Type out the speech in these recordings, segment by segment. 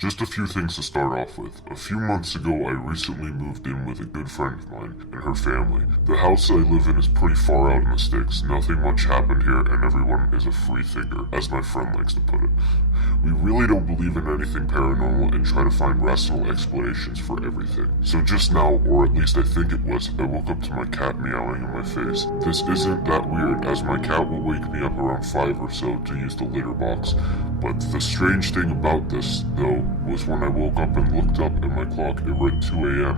Just a few things to start off with. A few months ago, I recently moved in with a good friend of mine and her family. The house I live in is pretty far out in the sticks. Nothing much happened here, and everyone is a free thinker, as my friend likes to put it. We really don't believe in anything paranormal and try to find rational explanations for everything. So just now, or at least I think it was, I woke up to my cat meowing in my face. This isn't that weird, as my cat will wake me up around 5 or so to use the litter box. But the strange thing about this, though, was when I woke up and looked up at my clock, it read 2 a.m.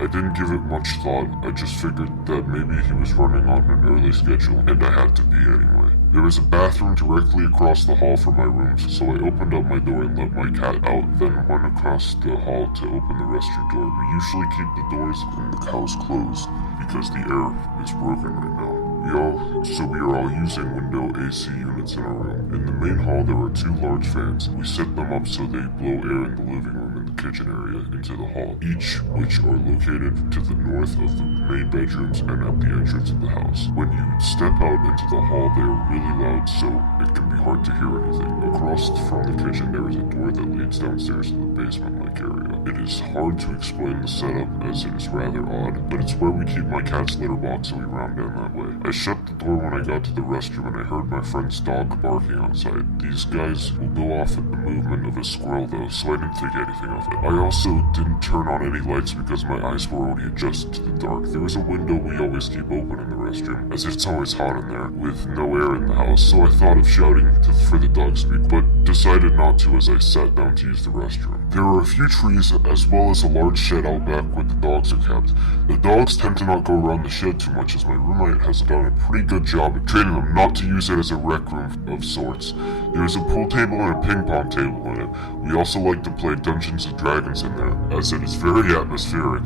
I didn't give it much thought, I just figured that maybe he was running on an early schedule, and I had to be anyway. There was a bathroom directly across the hall from my rooms, so I opened up my door and let my cat out, then went across the hall to open the restroom door. We usually keep the doors in the house closed, because the air is broken right now. We are all using window AC units in our room. In the main hall, there are 2 large fans. We set them up so they blow air in the living room and the kitchen area into the hall, each which are located to the north of the main bedrooms and at the entrance of the house. When you step out into the hall, they are really loud, so it can be hard to hear anything. Across from the kitchen, there is a door that leads downstairs to the basement-like area. It is hard to explain the setup, as it is rather odd, but it's where we keep my cat's litter box, so we round down that way. I shut the door when I got to the restroom and I heard my friend's dog barking outside. These guys will go off at the movement of a squirrel though, so I didn't think anything of it. I also didn't turn on any lights because my eyes were already adjusted to the dark. There is a window we always keep open in the restroom, as it's always hot in there, with no air in the house, so I thought of shouting for the dog to speak, but decided not to as I sat down to use the restroom. There are a few trees, as well as a large shed out back where the dogs are kept. The dogs tend to not go around the shed too much, as my roommate has done a pretty good job of training them not to use it as a rec room of sorts. There is a pool table and a ping pong table in it. We also like to play Dungeons and Dragons in there, as it is very atmospheric,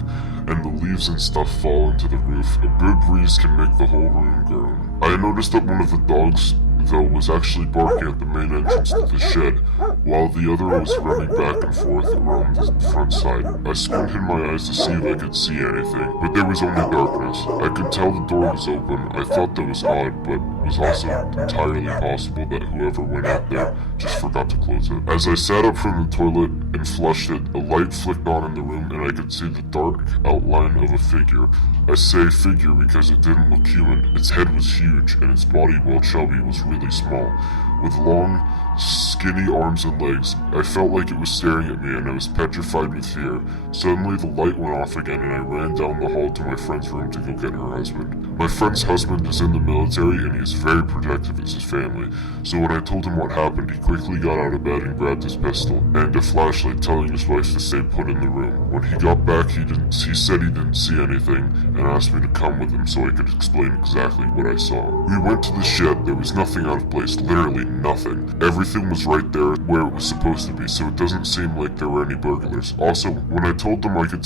and the leaves and stuff fall into the roof. A good breeze can make the whole room groan. I noticed that one of the dogs, though, was actually barking at the main entrance to the shed, while the other was running back and forth around the front side. I squinted my eyes to see if I could see anything, but there was only darkness. I could tell the door was open. I thought that was odd, but it was also entirely possible that whoever went out there just forgot to close it. As I sat up from the toilet and flushed it, a light flicked on in the room and I could see the dark outline of a figure. I say figure because it didn't look human. Its head was huge and its body, while chubby, was really small. With long, skinny arms and legs, I felt like it was staring at me and I was petrified with fear. Suddenly the light went off again and I ran down the hall to my friend's room to go get her husband. My friend's husband is in the military and he is very protective of his family, so when I told him what happened, he quickly got out of bed and grabbed his pistol and a flashlight, telling his wife to stay put in the room. When he got back, he said he didn't see anything and asked me to come with him so I could explain exactly what I saw. We went to the shed. There was nothing out of place, literally nothing. Everything was right there where it was supposed to be, so it doesn't seem like there were any burglars. Also, when I told them I could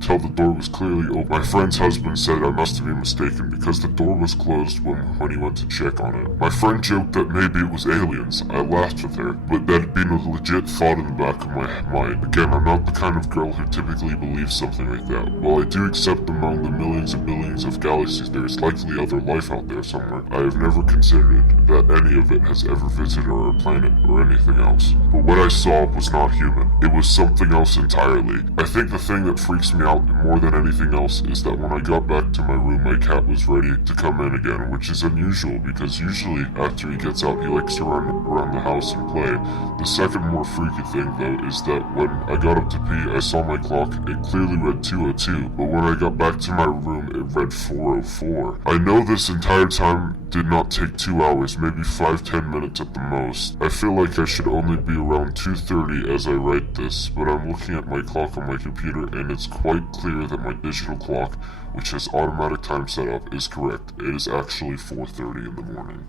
tell the door was clearly open, my friend's husband said I must have been mistaken because the door was closed when he went to check on it. My friend joked that maybe it was aliens. I laughed with her, but that had been a legit thought in the back of my mind. Again, I'm not the kind of girl who typically believes something like that. While I do accept among the millions and billions of galaxies there is likely other life out there somewhere, I have never considered that any of it has ever visited our planet or anything else. But what I saw was not human. It was something else entirely. I think the thing that freaks me out more than anything else is that when I got back to my room, my cat was ready to come in again, which is unusual because usually after he gets out, he likes to run around the house and play. The second more freaky thing though is that when I got up to pee, I saw my clock. It clearly read 2:02, but when I got back to my room, it read 4:04. I know this entire time did not take 2 hours, maybe 5-10 minutes at the most. I feel like I should only be around 2:30 as I write this, but I'm looking at my clock on my computer and it's quite clear that my digital clock, which has automatic time set up, is correct. It is actually 4:30 in the morning.